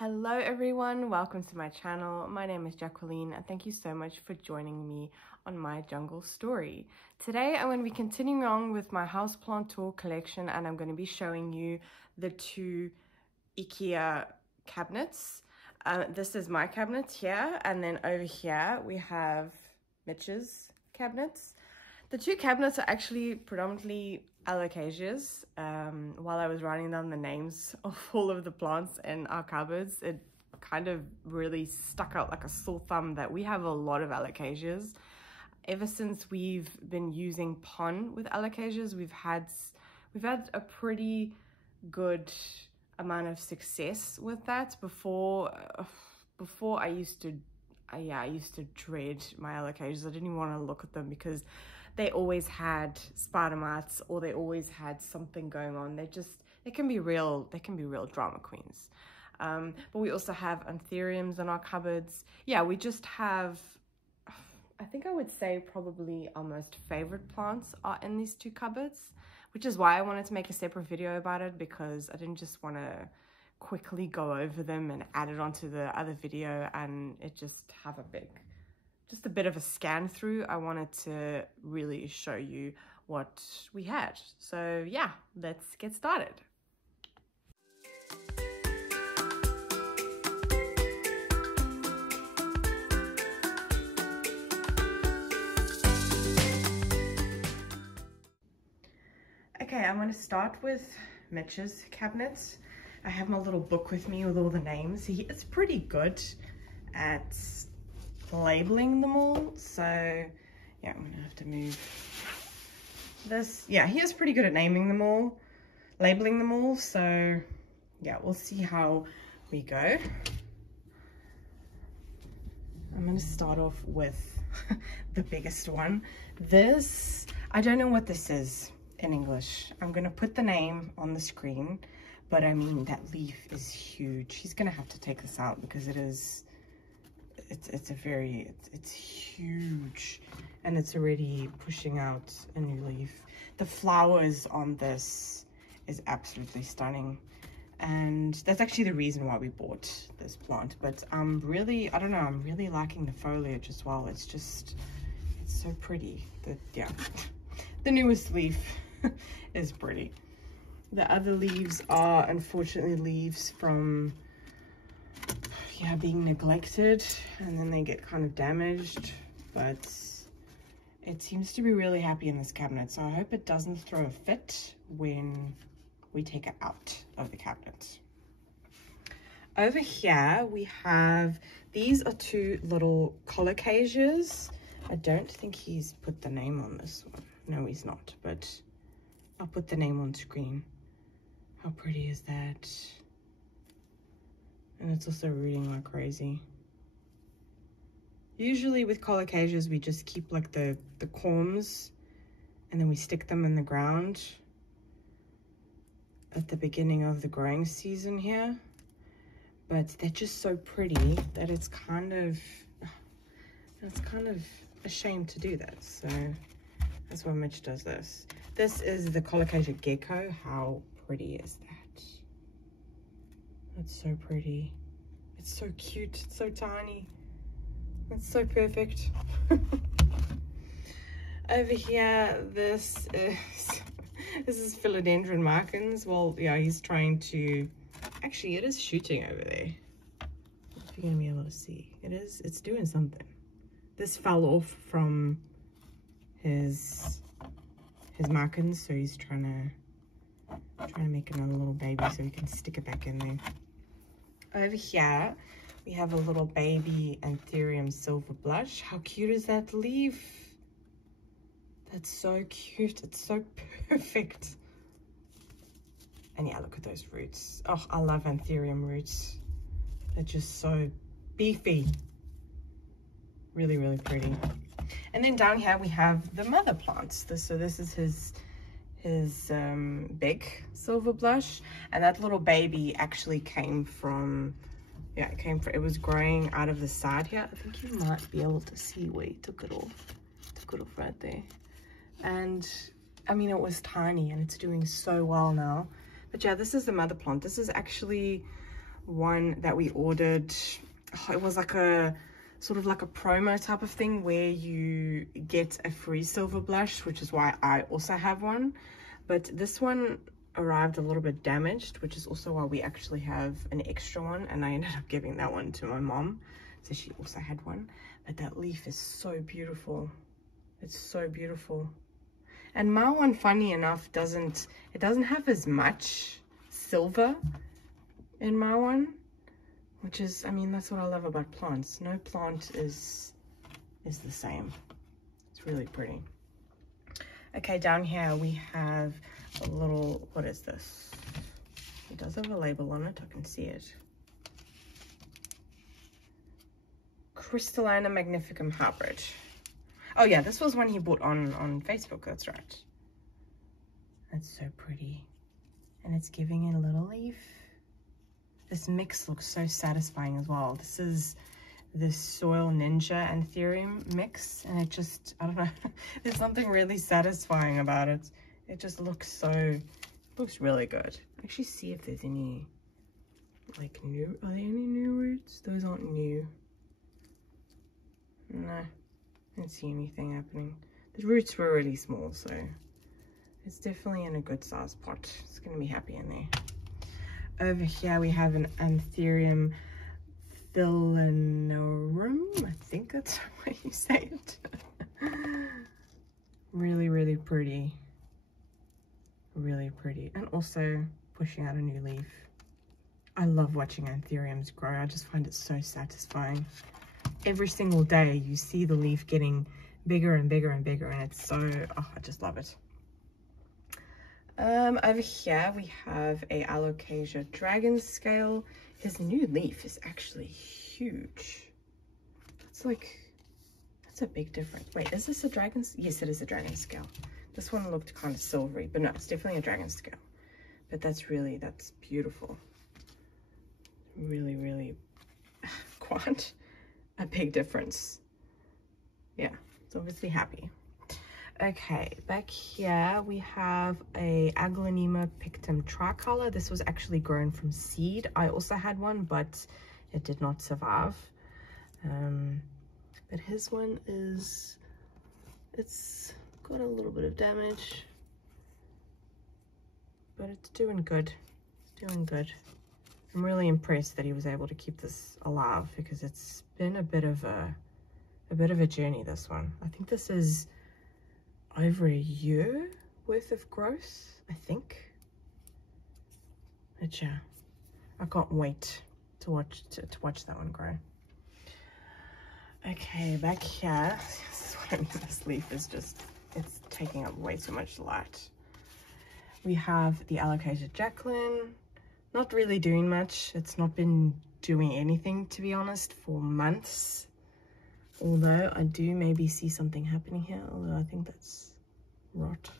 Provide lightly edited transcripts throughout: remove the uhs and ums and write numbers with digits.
Hello everyone, welcome to my channel. My name is Jacqueline and thank you so much for joining me on my jungle story. Today I'm going to be continuing on with my houseplant tour collection and I'm going to be showing you the two Ikea cabinets. This is my cabinet here, and then over here we have Mitch's cabinets. The two cabinets are actually predominantly alocasias. While I was writing down the names of all of the plants in our cupboards, it kind of really stuck out like a sore thumb that we have a lot of alocasias. Ever since we've been using pon with alocasias, we've had a pretty good amount of success with that. Before I used to dread my alocasias. I didn't even want to look at them because they always had spider mites or they always had something going on. They can be real drama queens. But we also have anthuriums in our cupboards. Yeah, we just have, I think I would say probably our most favorite plants are in these two cupboards, which is why I wanted to make a separate video about it, because I didn't just want to quickly go over them and add it onto the other video and it just have just a bit of a scan through. I wanted to really show you what we had. So yeah, let's get started. Okay, I'm going to start with Mitch's cabinets. I have my little book with me with all the names. It's pretty good at labeling them all, so yeah, I'm gonna have to move this. Yeah, he is pretty good at naming them all, labeling them all, so yeah, we'll see how we go. I'm gonna start off with the biggest one. This, I don't know what this is in English. I'm gonna put the name on the screen, but I mean, that leaf is huge. He's gonna have to take this out because it's huge and it's already pushing out a new leaf. The flowers on this is absolutely stunning, and that's actually the reason why we bought this plant. But I'm really liking the foliage as well. It's so pretty. The newest leaf is pretty. The other leaves are unfortunately leaves from being neglected, and then they get kind of damaged, but it seems to be really happy in this cabinet, so I hope it doesn't throw a fit when we take it out of the cabinet. Over here we have, these are two little colocasias. I don't think he's put the name on this one. No, he's not, but I'll put the name on screen. How pretty is that? And it's also rooting like crazy. Usually with colocasias, we just keep like the corms and then we stick them in the ground at the beginning of the growing season here. But they're just so pretty that it's kind of a shame to do that. So that's why Mitch does this. This is the colocasia gecko. How pretty is that? It's so pretty. It's so cute. It's so tiny. It's so perfect. Over here, this is philodendron markins. Well, yeah, he's trying to. Actually, it is shooting over there. If you're gonna be able to see, it's doing something. This fell off from his markins, so he's trying to make another little baby so he can stick it back in there. Over here, we have a little baby anthurium silver blush. How cute is that leaf? That's so cute. It's so perfect. And yeah, look at those roots. Oh, I love anthurium roots. They're just so beefy. Really, really pretty. And then down here we have the mother plants. So this is his big silver blush, and that little baby actually came from, it was growing out of the side here. I think you might be able to see where he took it off right there. And I mean, it was tiny and it's doing so well now. But yeah, this is the mother plant. This is actually one that we ordered. Oh, it was like a sort of like a promo type of thing where you get a free silver blush, which is why I also have one. But this one arrived a little bit damaged, which is also why we actually have an extra one, and I ended up giving that one to my mom, so she also had one. But that leaf is so beautiful. It's so beautiful. And my one, funny enough, doesn't have as much silver in my one, which is, I mean, that's what I love about plants. No plant is the same. It's really pretty. Okay, down here we have a little, what is this? It does have a label on it, I can see it. Crystallina magnificum hybrid. Oh yeah, this was one he bought on Facebook, that's right. That's so pretty. And it's giving it a little leaf. This mix looks so satisfying as well. This is the Soil Ninja Anthurium mix, and it just, I don't know, there's something really satisfying about it. It just looks really good. Actually see if there's any, like, new, are there any new roots? Those aren't new. No, I don't see anything happening. The roots were really small, so it's definitely in a good sized pot. It's gonna be happy in there. Over here we have an Anthurium philanorum. I think that's the way you say it. Really, really pretty. Really pretty. And also pushing out a new leaf. I love watching anthuriums grow. I just find it so satisfying. Every single day you see the leaf getting bigger and bigger and bigger, and it's so, oh, I just love it. Over here we have a Alocasia dragon scale. His new leaf is actually huge. That's a big difference. Wait, is this a dragon? Yes, it is a dragon scale. This one looked kind of silvery, but no, it's definitely a dragon scale. But that's beautiful. Really, really quite a big difference. Yeah, it's obviously happy. Okay, back here we have a Aglaonema pictum tricolor. This was actually grown from seed. I also had one, but it did not survive. But his one it's got a little bit of damage, but it's doing good. It's doing good. I'm really impressed that he was able to keep this alive, because it's been a bit of a journey, this one. I think this is over a year worth of growth, I think. But yeah, I can't wait to watch that one grow. Okay, back here, this is what I mean, this leaf is just, it's taking up way too much light. We have the Alocasia Jacqueline, not really doing much. It's not been doing anything, to be honest, for months. Although I do maybe see something happening here, although I think that's rot.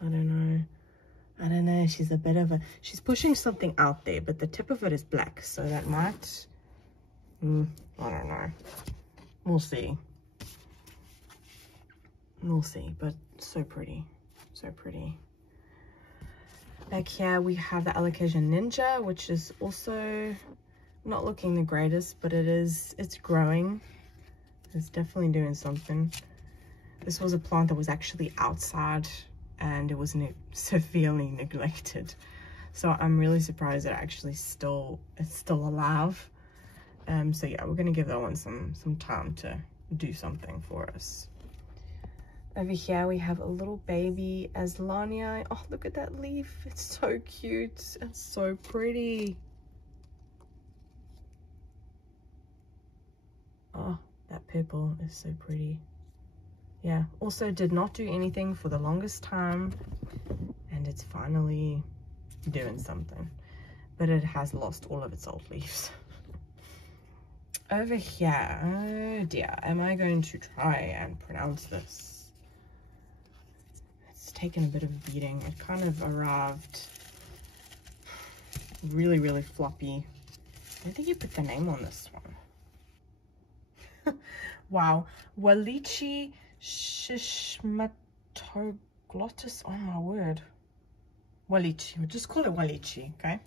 I don't know. She's pushing something out there, but the tip of it is black, so that might, I don't know. We'll see, but so pretty, so pretty. Back here we have the Alocasia Ninja, which is also not looking the greatest, but it's growing. It's definitely doing something. This was a plant that was actually outside, and it was severely neglected. So I'm really surprised that it's still alive. So yeah, we're gonna give that one some time to do something for us. Over here we have a little baby Aslania. Oh, look at that leaf. It's so cute and so pretty. Oh, that purple is so pretty. Yeah, also did not do anything for the longest time, and it's finally doing something, but it has lost all of its old leaves. Over here, oh dear, am I going to try and pronounce this? It's taken a bit of a beating. It kind of arrived really, really floppy. I don't think you put the name on this one. Wow, Walichi Shishmatoglotis, oh my word. Walichi, we'll just call it Walichi, okay?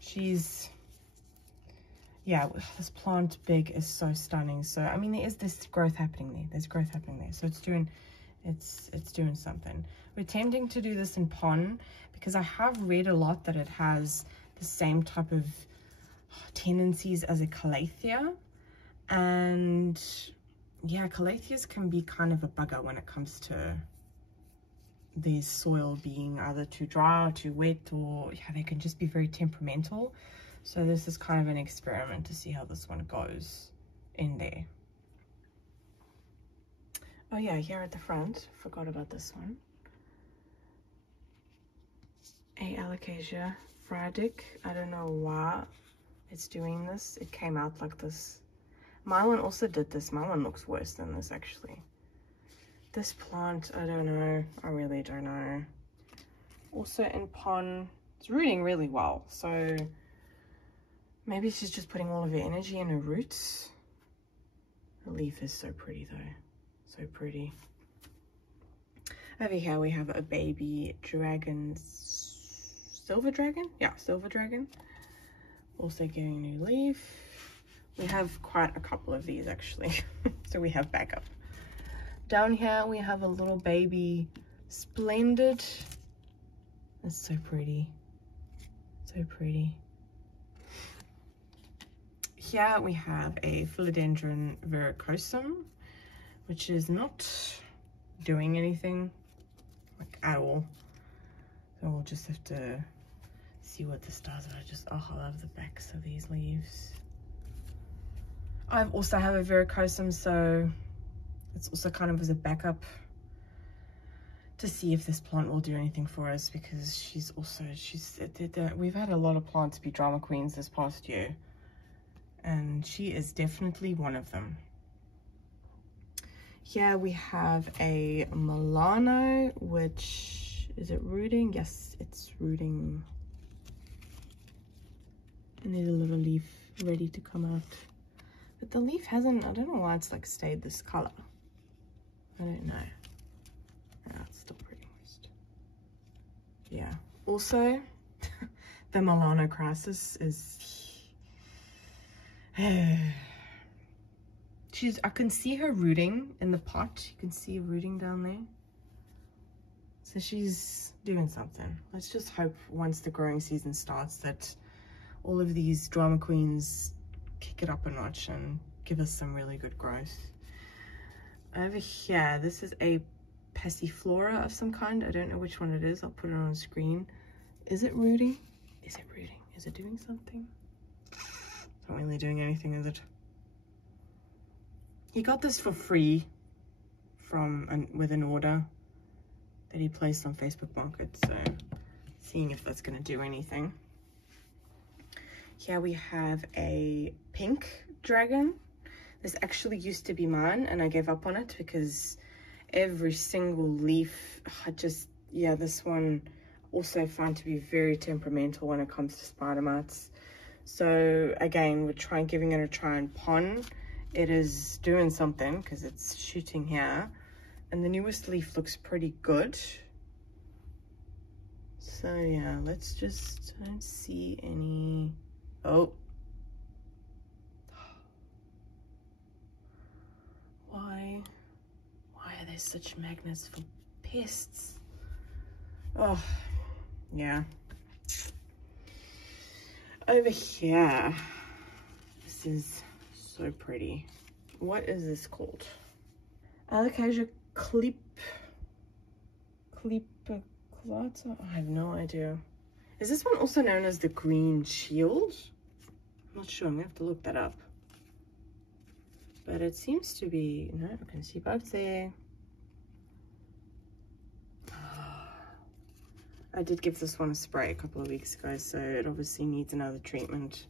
She's yeah, this plant big is so stunning. So I mean, there is this growth happening there. There's growth happening there. So it's doing something. We're attempting to do this in pon because I have read a lot that it has the same type of tendencies as a calathea, and yeah, calatheas can be kind of a bugger when it comes to the soil being either too dry or too wet, or yeah, they can just be very temperamental. So this is kind of an experiment to see how this one goes in there. Oh yeah, here at the front, forgot about this one. A Alocasia fradic. I don't know why it's doing this. It came out like this. My one also did this. My one looks worse than this actually. This plant, I don't know. I really don't know. Also in pon, it's rooting really well. So maybe she's just putting all of her energy in her roots. The leaf is so pretty though. So pretty. Over here we have a baby dragon, silver dragon? Yeah, silver dragon. Also giving a new leaf. We have quite a couple of these actually. So we have backup. Down here we have a little baby splendid. That's so pretty. So pretty. Here we have a philodendron verrucosum, which is not doing anything like at all. So we'll just have to see what this does. I love the backs of these leaves. I also have a verrucosum, so it's also kind of as a backup to see if this plant will do anything for us, because we've had a lot of plants be drama queens this past year, and she is definitely one of them. Here we have a Milano, which, is it rooting? Yes, it's rooting. And there's a little leaf ready to come out. But the leaf hasn't, I don't know why it's like stayed this color. I don't know. Oh, it's still pretty moist. Yeah. Also, the Milano crisis is... I can see her rooting in the pot. You can see her rooting down there. So she's doing something. Let's just hope once the growing season starts that all of these drama queens kick it up a notch and give us some really good growth. Over here, this is a passiflora of some kind. I don't know which one it is. I'll put it on the screen. Is it rooting? Is it rooting? Is it doing something? It's not really doing anything, is it? He got this for free with an order that he placed on Facebook Market, so seeing if that's going to do anything. Here we have a pink dragon. This actually used to be mine, and I gave up on it because every single leaf, this one also found to be very temperamental when it comes to spider mites. So again, we're giving it a try in pon. It is doing something because it's shooting here, and the newest leaf looks pretty good. So yeah, I don't see any. Oh, why are there such magnets for pests? Oh yeah. Over here, this is so pretty. What is this called? Alocasia clipiclata? I have no idea. Is this one also known as the green shield? I'm not sure. I'm gonna have to look that up. But it seems to be, no, I can see both there. I did give this one a spray a couple of weeks ago, so it obviously needs another treatment.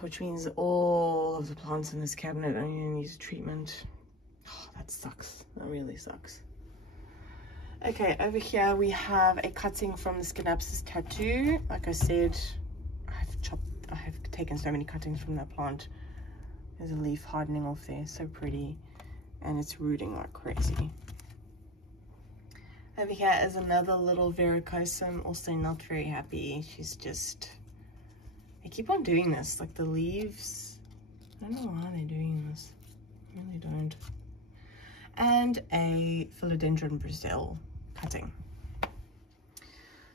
Which means all of the plants in this cabinet only need a treatment. Oh, that sucks. That really sucks. Okay, over here we have a cutting from the Schinapsis tattoo. Like I said, I have taken so many cuttings from that plant. There's a leaf hardening off there, so pretty. And it's rooting like crazy. Over here is another little verrucosum, also not very happy. She's just, They keep on doing this, like the leaves. I don't know why they're doing this. I really don't. And a philodendron Brazil cutting.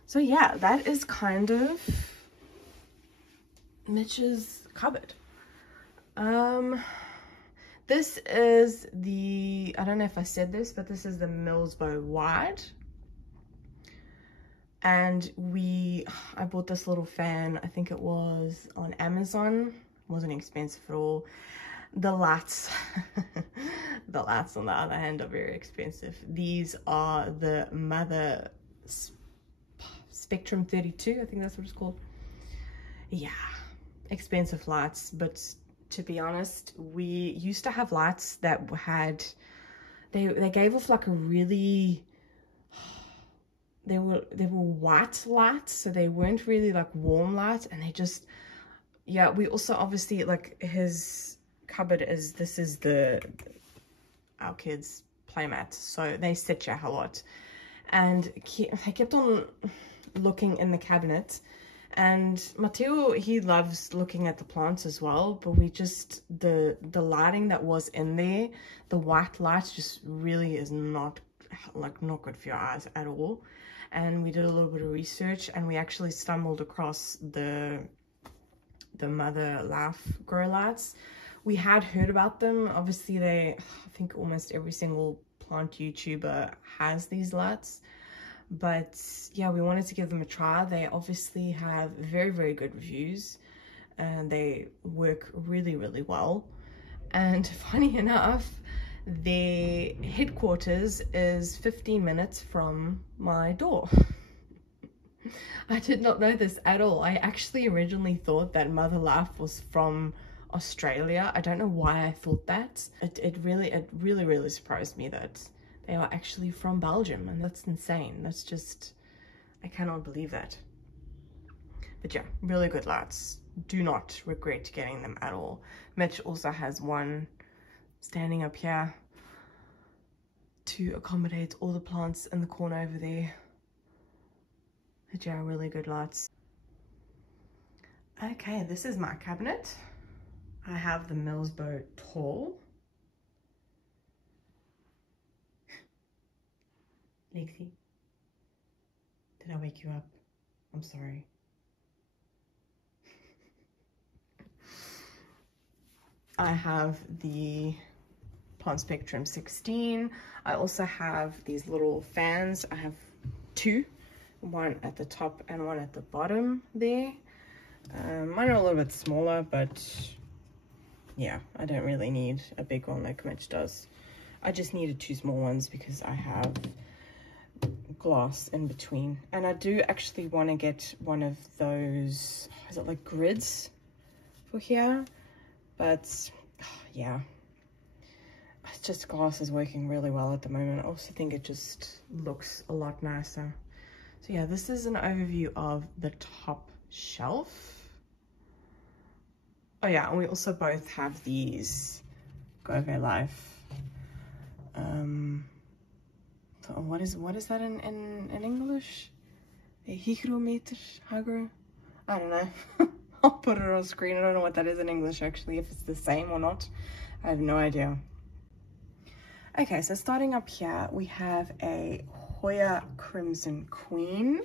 So yeah, that is kind of Mitch's cupboard. This is the, I don't know if I said this, but this is the Milsbo wide. And I bought this little fan, I think it was on Amazon. It wasn't expensive at all. The lights, the lights on the other hand are very expensive. These are the Mother Spectrum 32, I think that's what it's called. Yeah, expensive lights, but to be honest, we used to have lights that had, they gave off like a really, they were white lights, so they weren't really like warm lights, and they just, yeah, we also obviously, like, his cupboard is, this is our kids' playmat, so they sit here a lot, and they kept on looking in the cabinet. And Matteo, he loves looking at the plants as well, but we just, the lighting that was in there, the white light just really is not good for your eyes at all. And we did a little bit of research, and we actually stumbled across the Mother Life grow lights. We had heard about them. Obviously I think almost every single plant YouTuber has these lights. But yeah, we wanted to give them a try. They obviously have very, very good reviews, and they work really, really well. And funny enough, their headquarters is 15 minutes from my door. I did not know this at all. I actually originally thought that Mother Life was from Australia. I don't know why I thought that. It really surprised me that they are actually from Belgium, and that's insane. That's just, I cannot believe that. But yeah, really good lights. Do not regret getting them at all. Mitch also has one standing up here to accommodate all the plants in the corner over there. But yeah, really good lights. Okay, this is my cabinet. I have the Milsbo tall. Lexi, did I wake you up? I'm sorry. I have the Plant Spectrum 16. I also have these little fans. I have two, one at the top and one at the bottom there. Mine are a little bit smaller, but yeah, I don't really need a big one like Mitch does. I just needed two small ones because I have glass in between, and I do actually want to get one of those, is it like grids for here? But yeah, it's just glass is working really well at the moment. I also think it just looks a lot nicer. So yeah, this is an overview of the top shelf. Oh yeah, and we also both have these Go Life. What is that in English? A hygrometer? Hygro? I don't know. I'll put it on screen. I don't know what that is in English actually, if it's the same or not. I have no idea. Okay, so starting up here, we have a Hoya Crimson Queen.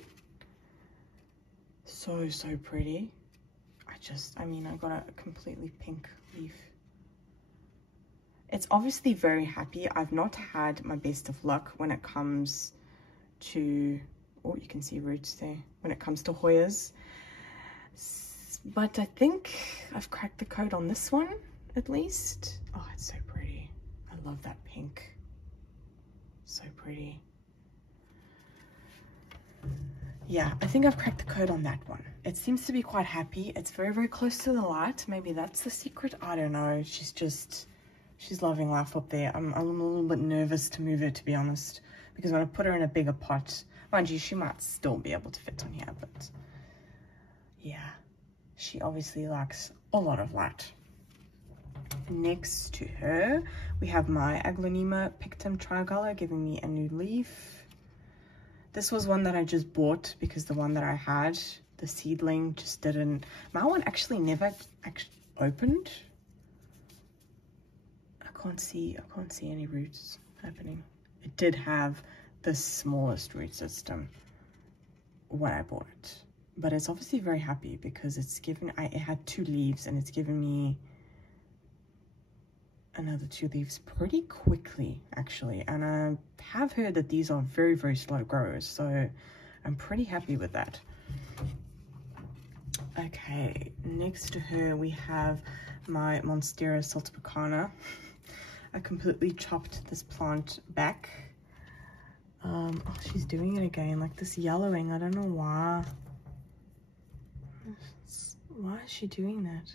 So pretty. I mean, I got a completely pink leaf. It's obviously very happy. I've not had my best of luck when it comes to, oh, you can see roots there, when it comes to Hoyas. But I think I've cracked the code on this one, at least. Oh, it's so pretty. I love that pink. So pretty. Yeah, I think I've cracked the code on that one. It seems to be quite happy. It's very, very close to the light. Maybe that's the secret. I don't know. She's loving life up there. I'm a little bit nervous to move her, to be honest, because when I put her in a bigger pot, mind you, she might still be able to fit on here, but yeah, she obviously likes a lot of light. Next to her, we have my Aglaonema Pictum Trigala giving me a new leaf. This was one that I just bought because the one that I had the seedling just didn't, my one actually never opened. I can't see any roots happening. It did have the smallest root system when I bought it, but it's obviously very happy because it's given, it had 2 leaves and it's given me another 2 leaves pretty quickly actually. And I have heard that these are very, very slow growers, so I'm pretty happy with that. Okay, next to her we have my Monstera saltipicana. I completely chopped this plant back. Oh, she's doing it again, like this yellowing. I don't know why. Why is she doing that?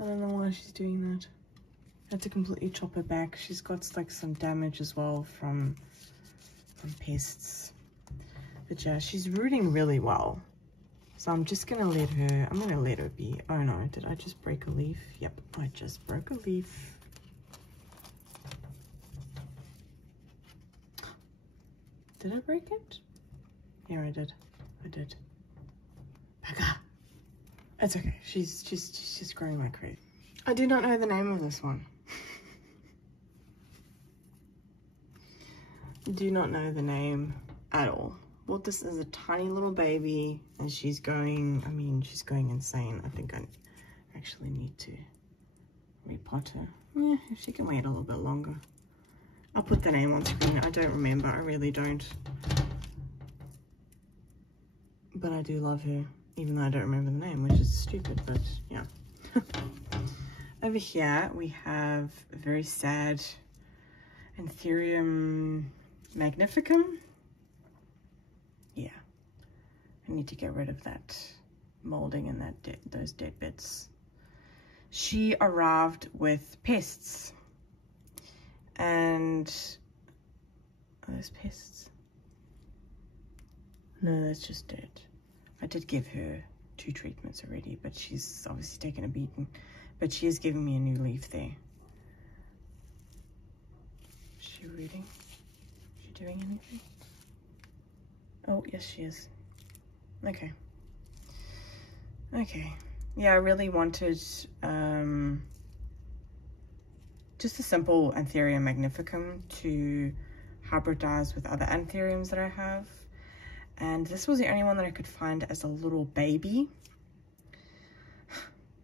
I don't know why she's doing that. I had to completely chop her back. She's got like some damage as well from pests. But yeah, she's rooting really well. So I'm just gonna let her, I'm gonna let her be. Oh no, did I just break a leaf? Yep, I just broke a leaf. Did I break it? Yeah, I did. I did. Baga. It's okay. She's just growing like crazy. I do not know the name of this one. Do not know the name at all. Well, this is a tiny little baby and she's going, I mean, she's going insane. I think I actually need to repot her. Yeah, if she can wait a little bit longer. I'll put the name on screen. I don't remember. I really don't. But I do love her, even though I don't remember the name, which is stupid, but yeah. Over here, we have a very sad Anthurium magnificum. Yeah, I need to get rid of that molding and those dead bits. She arrived with pests. And are those pests? No, that's just dirt. I did give her 2 treatments already, but she's obviously taken a beating. But she is giving me a new leaf there. Is she rooting? Is she doing anything? Oh, yes, she is. Okay. Okay. Yeah, I really wanted just a simple Anthurium magnificum to hybridize with other Anthuriums that I have. And this was the only one that I could find as a little baby.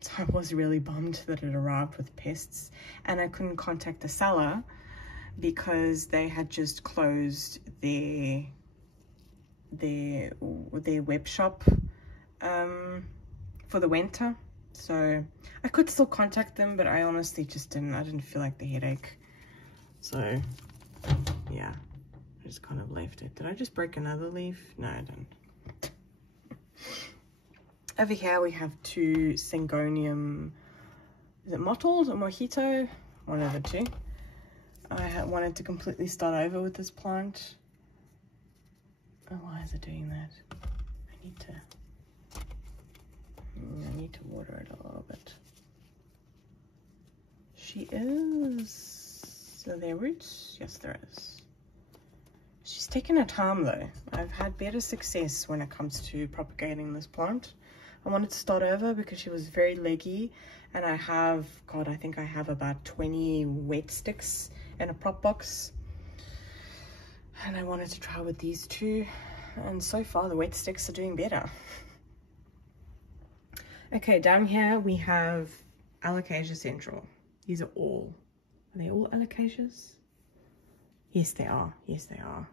So I was really bummed that it arrived with pests. And I couldn't contact the seller because they had just closed their web shop for the winter. So I could still contact them, but I honestly just didn't feel like the headache. So yeah, I just kind of left it. Did I just break another leaf? No, I didn't. Over here we have 2 Syngonium, is it mottled or mojito? One of the 2. I wanted to completely start over with this plant. Oh, why is it doing that? I need to water it a little bit. She is, are there roots? Yes, there is. She's taken her time though. I've had better success when it comes to propagating this plant. I wanted to start over because she was very leggy, and I have, God, I think I have about 20 wet sticks in a prop box. And I wanted to try with these 2, and so far the wet sticks are doing better. Okay, down here we have Alocasia Central. These are they all Alocasias? Yes, they are. Yes, they are.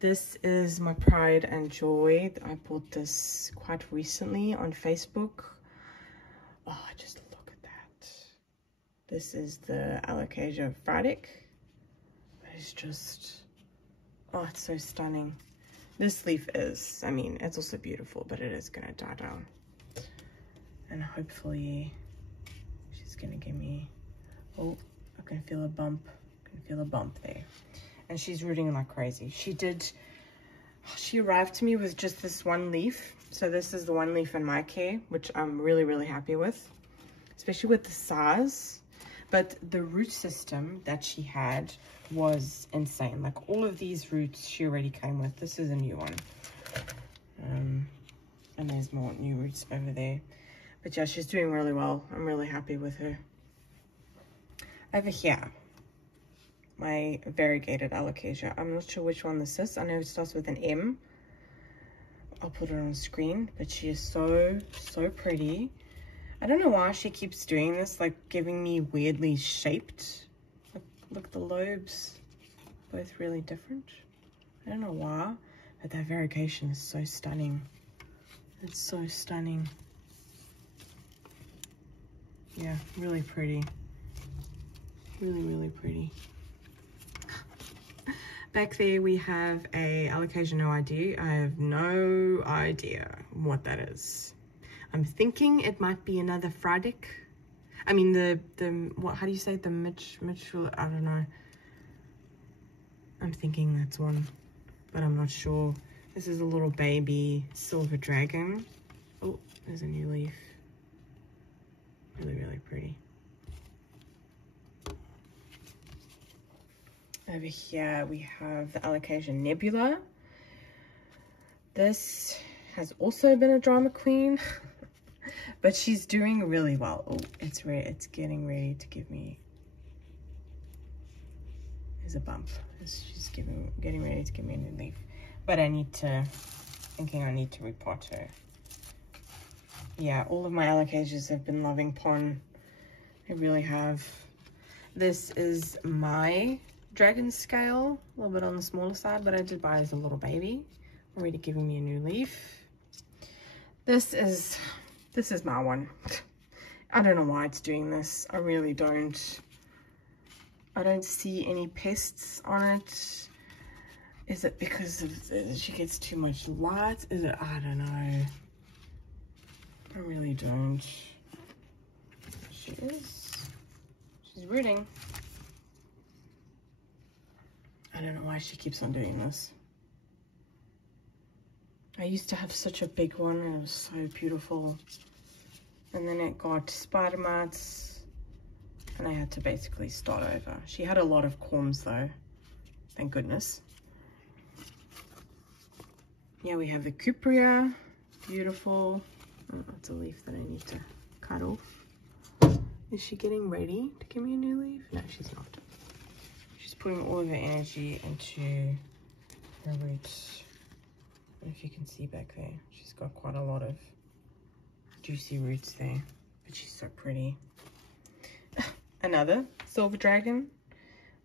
This is my pride and joy. I bought this quite recently on Facebook. Oh, just look at that. This is the Alocasia Friedic. It's just, oh, it's so stunning. This leaf is, I mean, it's also beautiful, but it is gonna die down. And hopefully she's gonna give me, oh, I can feel a bump. I can feel a bump there. And she's rooting like crazy. She arrived to me with just this 1 leaf. So this is the 1 leaf in my care, which I'm really, really happy with, especially with the size. But the root system that she had was insane. Like all of these roots she already came with. This is a new one. And there's more new roots over there. But yeah, she's doing really well. I'm really happy with her. Over here, my variegated alocasia. I'm not sure which one this is. I know it starts with an M. I'll put it on the screen, but she is so pretty. I don't know why she keeps doing this, like giving me weirdly shaped. Look, the lobes, both really different. I don't know why, but that variegation is so stunning. It's so stunning. Yeah, really pretty. Really pretty. Back there we have a alocasia no ID. I have no idea what that is. I'm thinking it might be another Fradic. I mean what, how do you say it? The Mitchell, I don't know. I'm thinking that's one, but I'm not sure. This is a little baby silver dragon. Oh, there's a new leaf. Really pretty. Over here we have the alocasia nebula. This has also been a drama queen, but she's doing really well. Oh, it's getting ready to give me. There's a bump. She's getting ready to give me a new leaf, but I need to repot her. Yeah, all of my alocasias have been loving pon. I really have. This is my dragon scale, a little bit on the smaller side, but I did buy as a little baby, already giving me a new leaf. This is my one. I don't know why it's doing this. I really don't. I don't see any pests on it. Is it because she gets too much light? Is it? I don't know. I really don't. She's rooting. I don't know why she keeps on doing this. I used to have such a big one and it was so beautiful. And then it got spider mites and I had to basically start over. She had a lot of corms though, thank goodness. Yeah, we have the cupria, beautiful. Oh, that's a leaf that I need to cut off. Is she getting ready to give me a new leaf? No, she's not. She's putting all of her energy into her roots. I don't know if you can see back there. She's got quite a lot of juicy roots there, but she's so pretty. Another silver dragon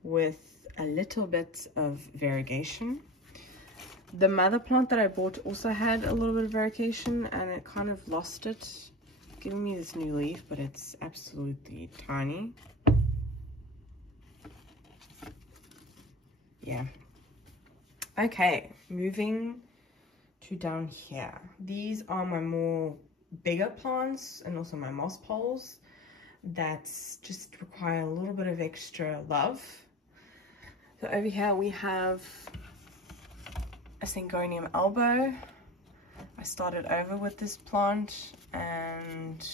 with a little bit of variegation. The mother plant that I bought also had a little bit of variegation and it kind of lost it, giving me this new leaf, but it's absolutely tiny. Yeah. Okay, moving to down here. These are my more bigger plants and also my moss poles that just require a little bit of extra love. So over here we have a Syngonium elbow. I started over with this plant and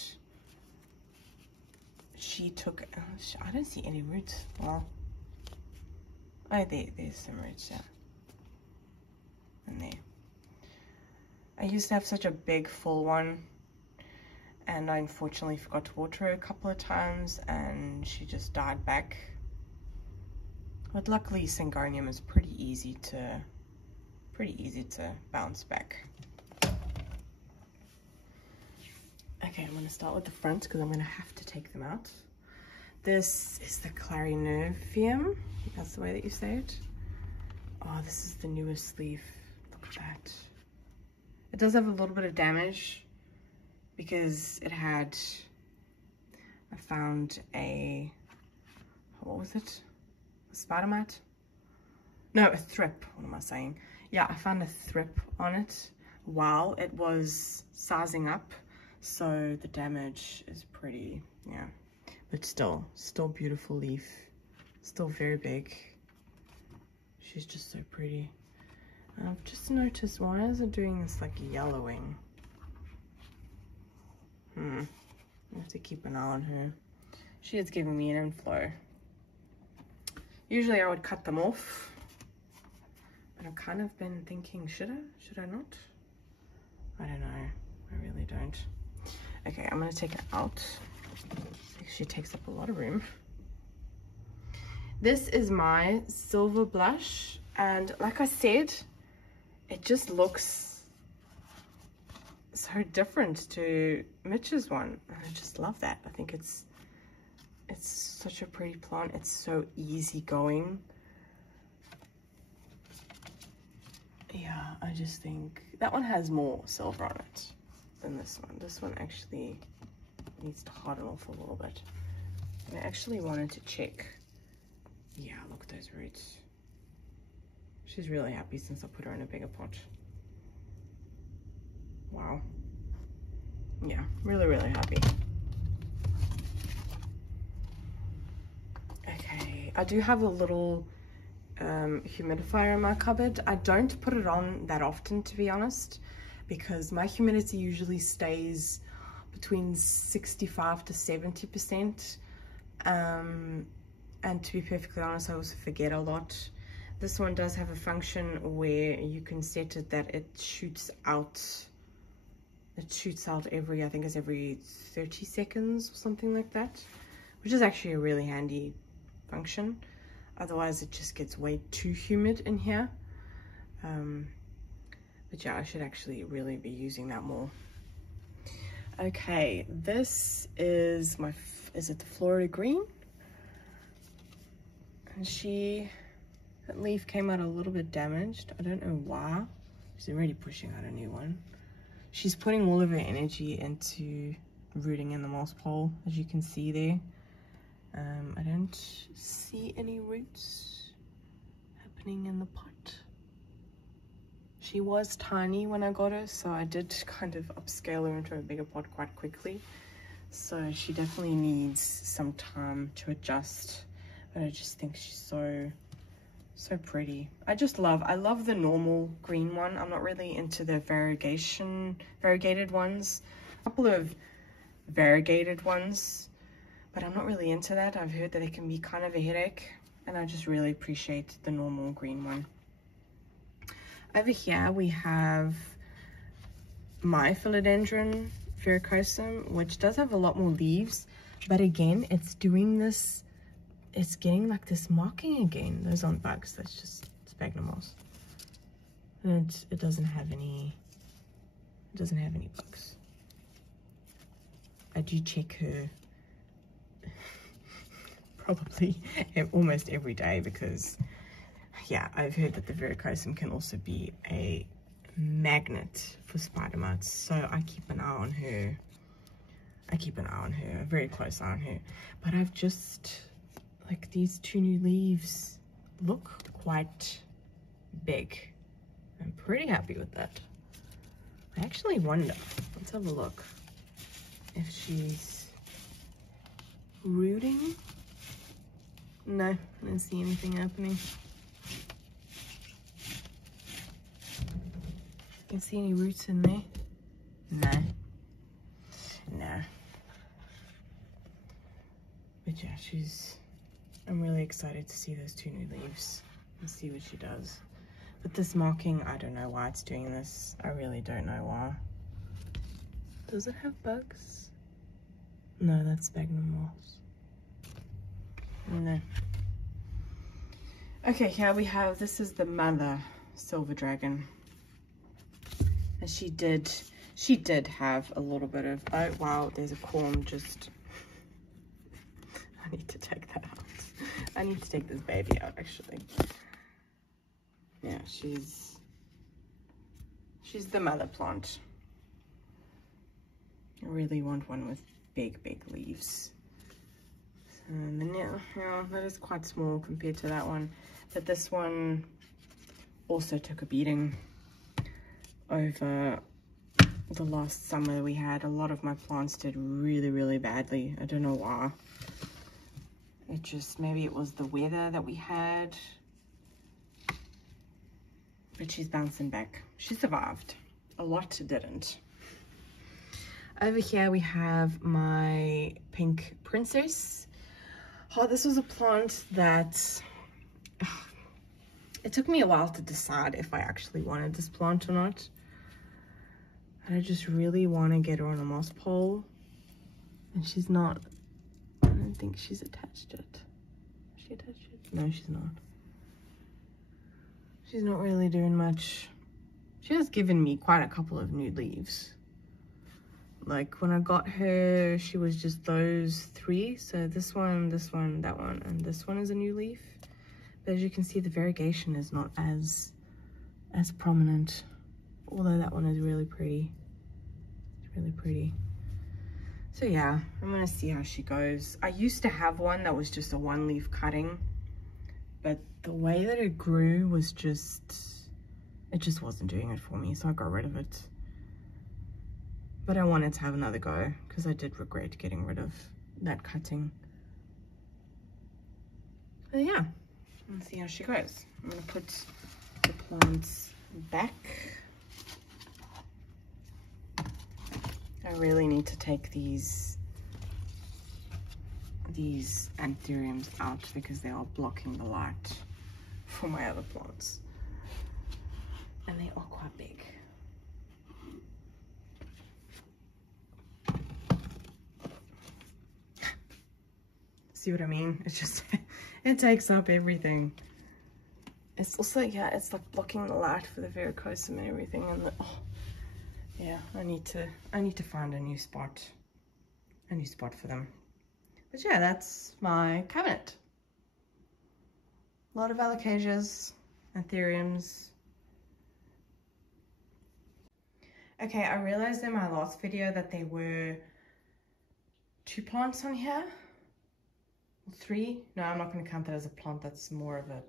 she took, I don't see any roots. Well, oh, there's some roots there. And there. I used to have such a big full one and I unfortunately forgot to water her a couple of times and she just died back. But luckily Syngonium is pretty easy to bounce back. Okay, I'm going to start with the front because I'm going to have to take them out. This is the Clarinervium. That's the way that you say it. Oh, this is the newest leaf. Look at that. It does have a little bit of damage because it had, I found a, what was it? A spider mite? No, a thrip. What am I saying? Yeah, I found a thrip on it while it was sizing up. So the damage is pretty, yeah. But still beautiful leaf. Still very big. She's just so pretty. I've just noticed, why is it doing this like yellowing? I have to keep an eye on her. She is giving me an inflow. Usually I would cut them off. But I've kind of been thinking, should I not? I don't know. I really don't. Okay, I'm gonna take it out. She takes up a lot of room. This is my silver blush, and like I said, it just looks so different to Mitch's one. I just love that. I think it's such a pretty plant. It's so easy going. Yeah, I just think that one has more silver on it than this one. This one actually needs to harden off a little bit. And I actually wanted to check. Yeah, look at those roots. She's really happy since I put her in a bigger pot. Wow. Yeah, really, really happy. Okay, I do have a little humidifier in my cupboard. I don't put it on that often, to be honest, because my humidity usually stays between 65 to 70%. And to be perfectly honest, I also forget a lot. This one does have a function where you can set it that it shoots out. It shoots out every, I think it's every 30 seconds or something like that, which is actually a really handy function. Otherwise it just gets way too humid in here. But yeah, I should actually really be using that more. Okay, this is my, is it the Florida Green? And that leaf came out a little bit damaged. I don't know why. She's already pushing out a new one. She's putting all of her energy into rooting in the moss pole, as you can see there. I don't see any roots happening in the pot. She was tiny when I got her, so I did kind of upscale her into a bigger pot quite quickly. So she definitely needs some time to adjust. But I just think she's so pretty. I love the normal green one. I'm not really into the variegated ones. A couple of variegated ones, but I'm not really into that. I've heard that it can be kind of a headache, and I just really appreciate the normal green one. Over here we have my philodendron verrucosum, which does have a lot more leaves, but again, it's doing this. It's getting like this marking again. Those aren't bugs, that's just sphagnum moss. And it doesn't have any bugs. I do check her probably almost every day, because yeah, I've heard that the verrucosum can also be a magnet for spider mites. So I keep an eye on her. A very close eye on her. But I've just, like, these two new leaves look quite big. I'm pretty happy with that. I actually wonder, let's have a look, if she's rooting. No, I don't see anything happening. You can see any roots in there? No. No. But yeah, I'm really excited to see those two new leaves and see what she does. But this marking, I don't know why it's doing this. I really don't know why. Does it have bugs? No, that's sphagnum moss. No. Okay, here we have, this is the mother silver dragon. And she did have a little bit of, oh wow, there's a corn just, I need to take that out. I need to take this baby out actually. Yeah, she's the mother plant. I really want one with big leaves. And then yeah, that is quite small compared to that one. But this one also took a beating over the last summer we had. A lot of my plants did really badly. I don't know why. It just, maybe it was the weather that we had. But she's bouncing back. She survived. A lot didn't. Over here we have my pink princess. Oh, this was a plant that it took me a while to decide if I actually wanted this plant or not. And I just really want to get her on a moss pole. And she's not. I don't think she's attached yet. Is she attached yet? No, she's not. She's not really doing much. She has given me quite a couple of new leaves. Like when I got her, she was just those 3. So this one, that one, and this one is a new leaf. But as you can see, the variegation is not as prominent. Although that one is really pretty. It's really pretty. So yeah, I'm gonna see how she goes. I used to have one that was just a 1-leaf cutting, but the way that it grew was it just wasn't doing it for me, so I got rid of it. But I wanted to have another go because I did regret getting rid of that cutting. But yeah, let's see how she goes. I'm gonna put the plants back. I really need to take these anthuriums out because they are blocking the light for my other plants. And they are quite big. See what I mean? It's just, it takes up everything. It's also, yeah, it's like blocking the light for the varicosum and everything. And oh, yeah, I need to find a new spot for them. But yeah, that's my cabinet. A lot of alocasias, anthuriums. Okay, I realized in my last video that there were 2 plants on here. 3. No, I'm not going to count that as a plant. That's more of a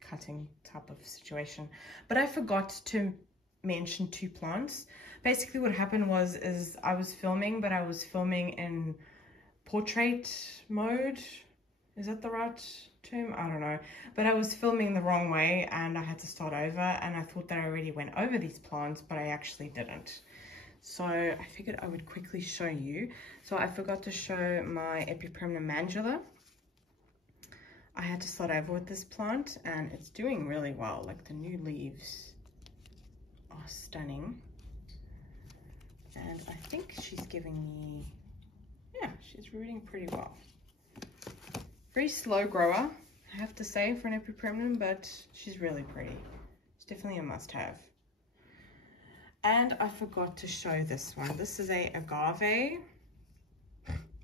cutting type of situation. But I forgot to mention 2 plants. Basically what happened was I was filming, but I was filming in portrait mode. Is that the right term? I don't know. But I was filming the wrong way and I had to start over, and I thought that I already went over these plants, but I actually didn't. So I figured I would quickly show you. So I forgot to show my Epipremna mandula. I had to start over with this plant and it's doing really well. Like the new leaves are stunning. And I think she's giving me, yeah, she's rooting pretty well. Very slow grower, I have to say, for an Epipremnum, but she's really pretty. It's definitely a must-have. And I forgot to show this one. This is a agave.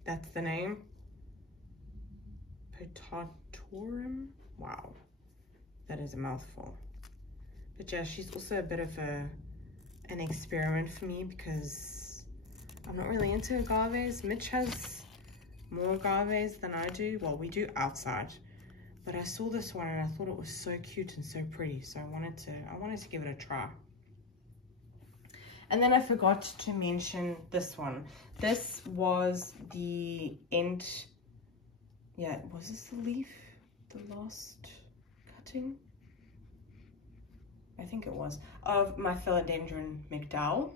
That's the name. Potatorum. Wow, that is a mouthful. But yeah, she's also a bit of an experiment for me because I'm not really into agaves. Mitch has more agaves than I do. Well, we do outside, but I saw this one and I thought it was so cute and so pretty, so I wanted to give it a try. And then I forgot to mention this one. This was the end, yeah, was this the leaf, the last cutting? I think it was, of my Philodendron McDowell.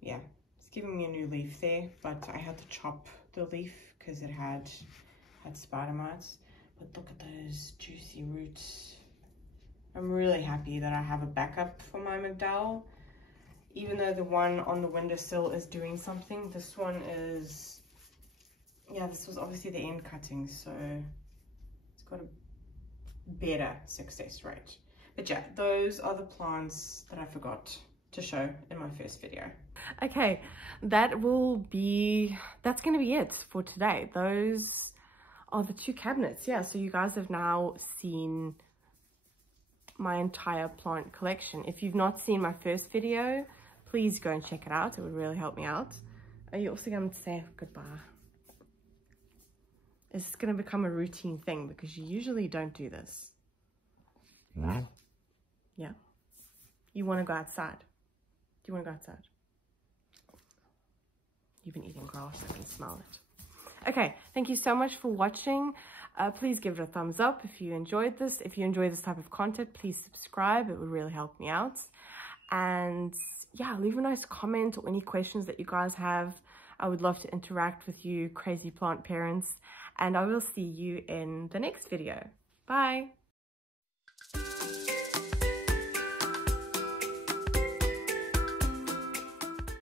Yeah, it's giving me a new leaf there, but I had to chop the leaf because it had spider mites. But look at those juicy roots. I'm really happy that I have a backup for my McDowell. Even though the one on the windowsill is doing something, this one is, yeah, this was obviously the end cutting, so it's got a better success rate. But yeah, those are the plants that I forgot to show in my first video. Okay, that's going to be it for today. Those are the 2 cabinets. Yeah, so you guys have now seen my entire plant collection. If you've not seen my first video, please go and check it out. It would really help me out. Are you also going to say goodbye? Is this going to become a routine thing because you usually don't do this? No. Yeah. You want to go outside? Do you want to go outside? You've been eating grass. I can smell it. Okay. Thank you so much for watching. Please give it a thumbs up if you enjoyed this. If you enjoy this type of content, please subscribe. It would really help me out. And yeah, leave a nice comment or any questions that you guys have. I would love to interact with you crazy plant parents, and I will see you in the next video. Bye.